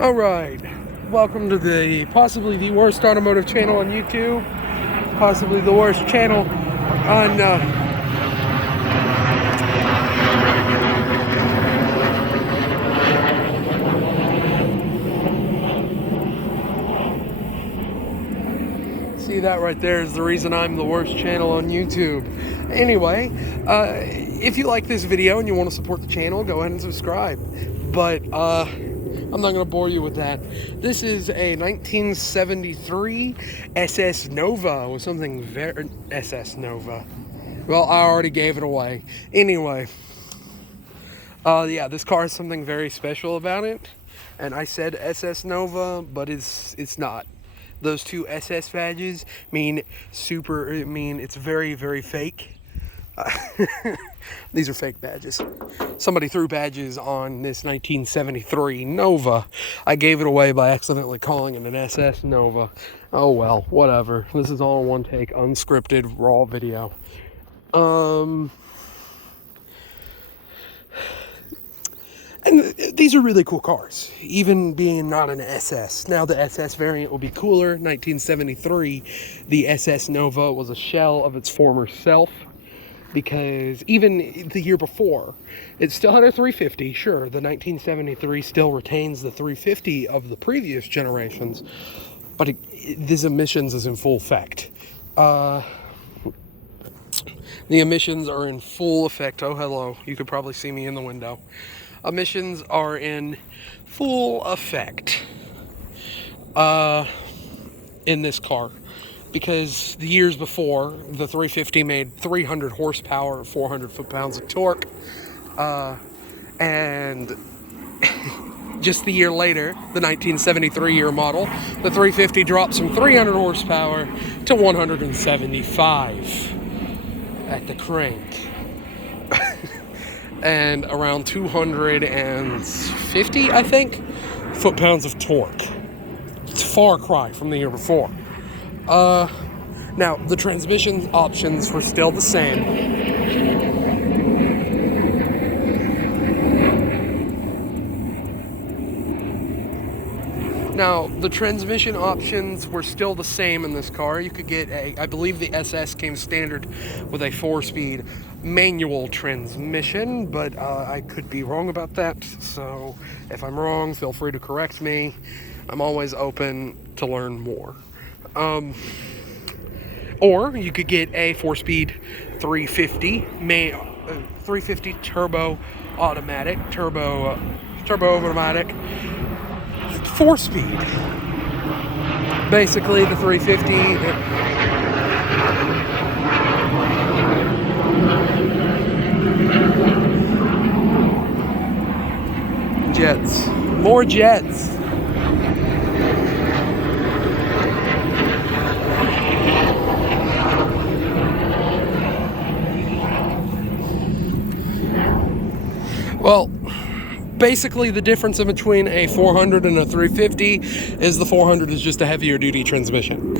Alright, welcome to the possibly the worst automotive channel on YouTube, possibly the worst channel on see that right there is the reason I'm the worst channel on YouTube. Anyway, if you like this video and you want to support the channel, go ahead and subscribe. But I'm not going to bore you with that. This is a 1973 SS Nova with something very... SS Nova. Well, I already gave it away. Anyway, yeah, this car has something very special about it. And I said SS Nova, but it's not. Those two SS badges mean it's very, very fake. These are fake badges. Somebody threw badges on this 1973 Nova. I gave it away by accidentally calling it an SS Nova. Oh well, whatever. This is all in one take, unscripted, raw video. And these are really cool cars, even being not an SS. Now the SS variant will be cooler. 1973, the SS Nova was a shell of its former self, because even the year before, it still had a 350. Sure, the 1973 still retains the 350 of the previous generations, but these emissions is in full effect. The emissions are in full effect. Oh, hello. You could probably see me in the window. Emissions are in full effect in this car, because the years before, the 350 made 300 horsepower, 400 foot-pounds of torque, and just the year later, the 1973 year model, the 350 drops from 300 horsepower to 175 at the crank. And around 250, I think, foot-pounds of torque. It's a far cry from the year before. Now, the transmission options were still the same. Now, the transmission options were still the same in this car. You could get I believe the SS came standard with a 4-speed manual transmission, but I could be wrong about that. So if I'm wrong, feel free to correct me. I'm always open to learn more. Or you could get a 4-speed 350 turbo automatic, turbo automatic 4-speed. Basically, the 350. Jets. More jets. Well, basically the difference in between a 400 and a 350 is the 400 is just a heavier duty transmission.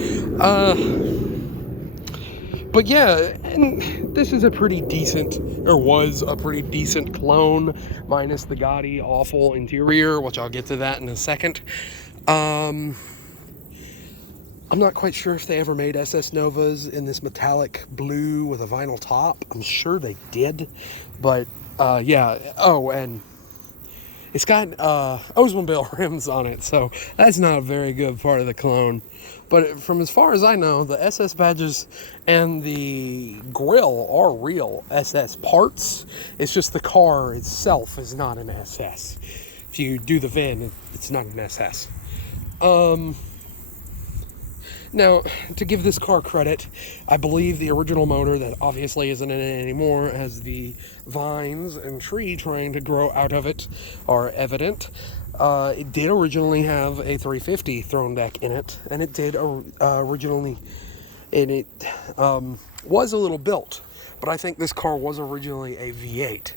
But yeah, and this is a pretty decent, or was a pretty decent clone, minus the gaudy, awful interior, which I'll get to that in a second. I'm not quite sure if they ever made SS Novas in this metallic blue with a vinyl top. I'm sure they did, but yeah. Oh, and it's got Oldsmobile rims on it, so that's not a very good part of the clone. But from as far as I know, the SS badges and the grille are real SS parts. It's just the car itself is not an SS. If you do the VIN, it's not an SS. Now, to give this car credit, I believe the original motor, that obviously isn't in it anymore, as the vines and tree trying to grow out of it are evident. It did originally have a 350 throne deck in it, and it did originally, and it was a little built, but I think this car was originally a V8,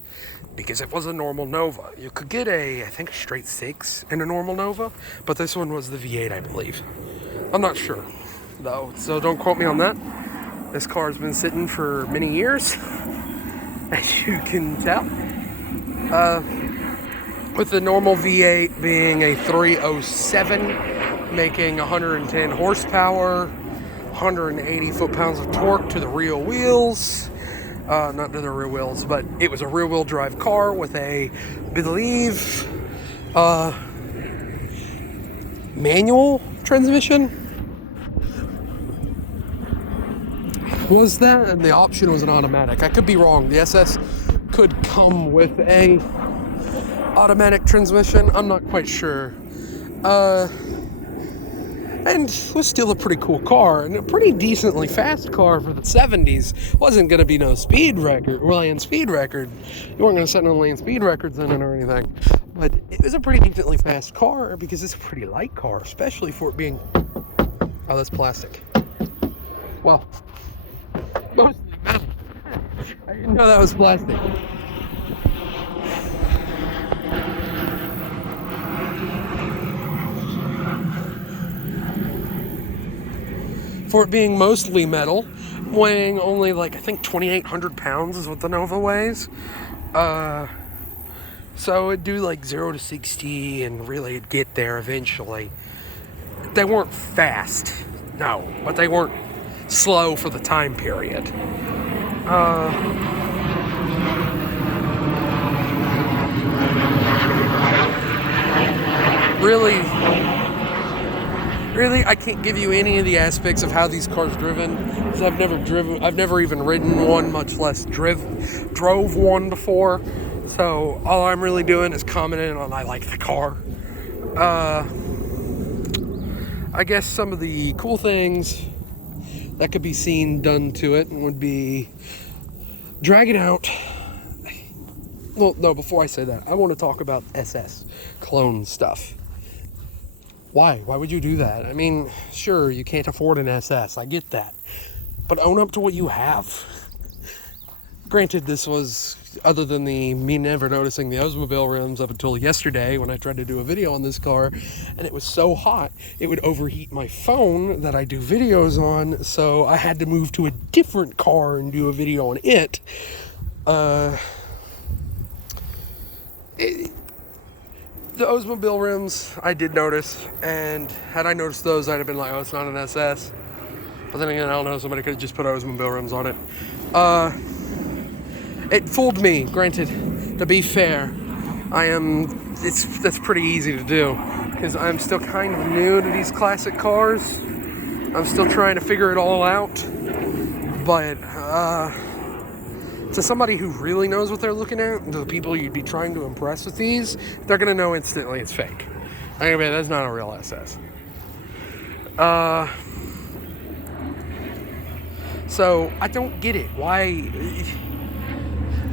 because it was a normal Nova. You could get I think a straight 6 in a normal Nova, but this one was the V8, I believe. I'm not sure, though, so don't quote me on that. This car has been sitting for many years, as you can tell. with the normal V8 being a 307, making 110 horsepower, 180 foot-pounds of torque to the rear wheels. Not to the rear wheels, but it was a rear-wheel drive car with a, I believe, manual transmission. Was that? And the option was an automatic. I could be wrong. The SS could come with a automatic transmission. I'm not quite sure. And it was still a pretty cool car and a pretty decently fast car for the 70s. Wasn't going to be no speed record, land speed record. You weren't going to set no land speed records in it or anything. But it was a pretty decently fast car because it's a pretty light car, especially for it being... Oh, that's plastic. Well, mostly metal. I didn't know that was plastic. For it being mostly metal, weighing only like, I think 2,800 pounds is what the Nova weighs. So it'd do like 0 to 60 and really it'd get there eventually. They weren't fast, no, but they weren't slow for the time period. Really, I can't give you any of the aspects of how these cars driven, because I've never even ridden one, much less drove one before. So all I'm really doing is commenting on I like the car. I guess some of the cool things that could be seen done to it would be drag it out. Well, no, before I say that, I want to talk about SS clone stuff. Why? Why would you do that? I mean, sure, you can't afford an SS. I get that. But own up to what you have. Granted, this was, other than me never noticing the Oldsmobile rims up until yesterday when I tried to do a video on this car, and it was so hot, it would overheat my phone that I do videos on, so I had to move to a different car and do a video on it. The Oldsmobile rims, I did notice, and had I noticed those, I'd have been like, oh, it's not an SS. But then again, I don't know, somebody could have just put Oldsmobile rims on it. It fooled me, granted, to be fair. That's pretty easy to do, because I'm still kind of new to these classic cars. I'm still trying to figure it all out. But, to somebody who really knows what they're looking at, to the people you'd be trying to impress with these, they're going to know instantly it's fake. I'm going to be, that's not a real SS. So, I don't get it. Why?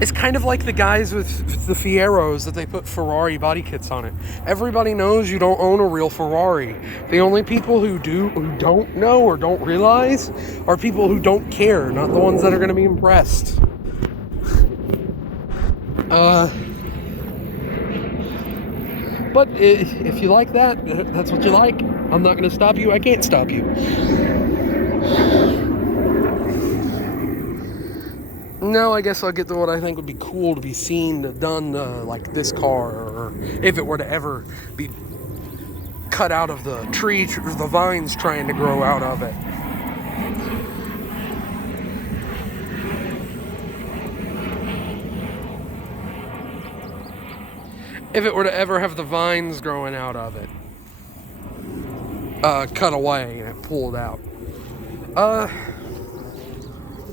It's kind of like the guys with the Fieros that they put Ferrari body kits on it. Everybody knows you don't own a real Ferrari. The only people who don't know or don't realize are people who don't care, not the ones that are going to be impressed. But if you like that, that's what you like. I'm not going to stop you. I can't stop you. No, I guess I'll get to what I think would be cool to be seen done like this car, or if it were to ever be cut out of the tree, the vines trying to grow out of it. If it were to ever have the vines growing out of it, cut away and pulled out.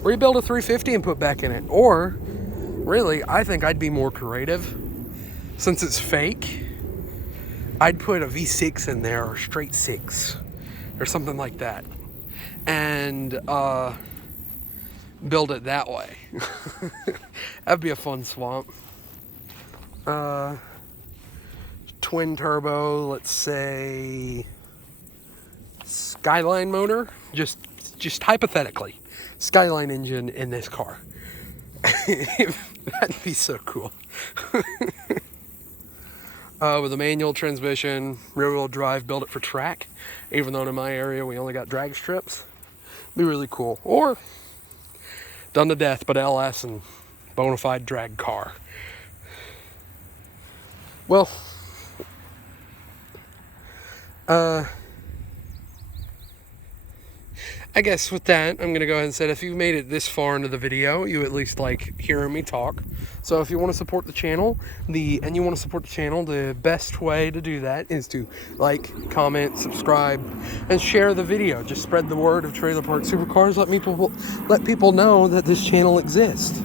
Rebuild a 350 and put back in it. Or, really, I think I'd be more creative. Since it's fake, I'd put a V6 in there, or straight 6, or something like that. And, build it that way. That'd be a fun swamp. Twin turbo, let's say Skyline motor, just hypothetically, Skyline engine in this car. That'd be so cool. With a manual transmission, rear-wheel drive, build it for track, even though in my area we only got drag strips. Be really cool. Or done to death, but LS and bona fide drag car. Well, I guess with that, I'm going to go ahead and say if you've made it this far into the video, you at least like hearing me talk. So if you want to support the channel, the best way to do that is to like, comment, subscribe, and share the video. Just spread the word of Trailer Park Supercars. Let people know that this channel exists.